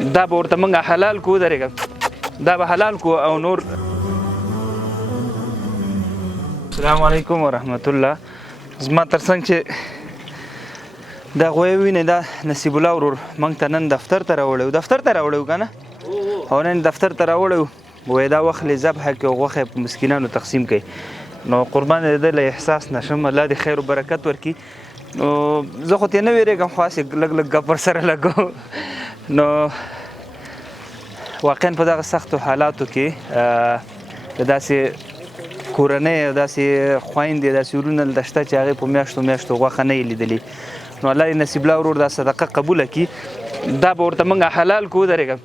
دا به ورته موږ حلال کو درېږه دا به حلال کو او نور. السلام علیکم ورحمت الله. زما تر څنګ چې دا غوی وینې دا نصیب الله ورور موږ ته نن دفتر ته راوړی که نه او نن دفتر ته راوړی وایي دا وخلې ذبحه کړي او غوښه یې په مسکینانو تقسیم کړي. نو قربان د ده له احساس نه شم، الله دې خیر و برکت ورکړي. نو زه خو ترې نه ویرېږم، خو هسې لږ ګپ ورسره لګو. نو واقعا په دغه سختو حالاتو کې د داسې کورنۍ او داسې خویندې داسې ورونه دلته شته چې هغې په میاشتو میاشتو غوښه نه یې لیدلې. نو الله دې نصیب الله ورور دا صدقه قبوله کړي. دا به ورته موږ حلال کو درېږه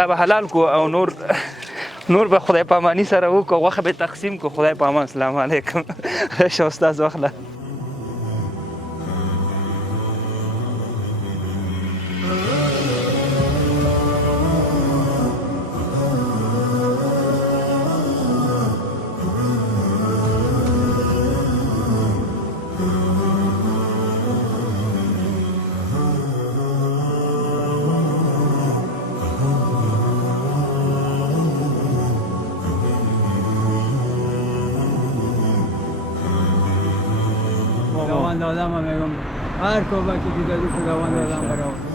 دا به حلال کو او نور به خدای پاماني سره وکړو، غوښه به تقسیم کړو. خدای پامان. السلام علیکم. شه استاد واخله. خداوند آدم هم میگم هر کوبه که دیگه خداوند آدم برای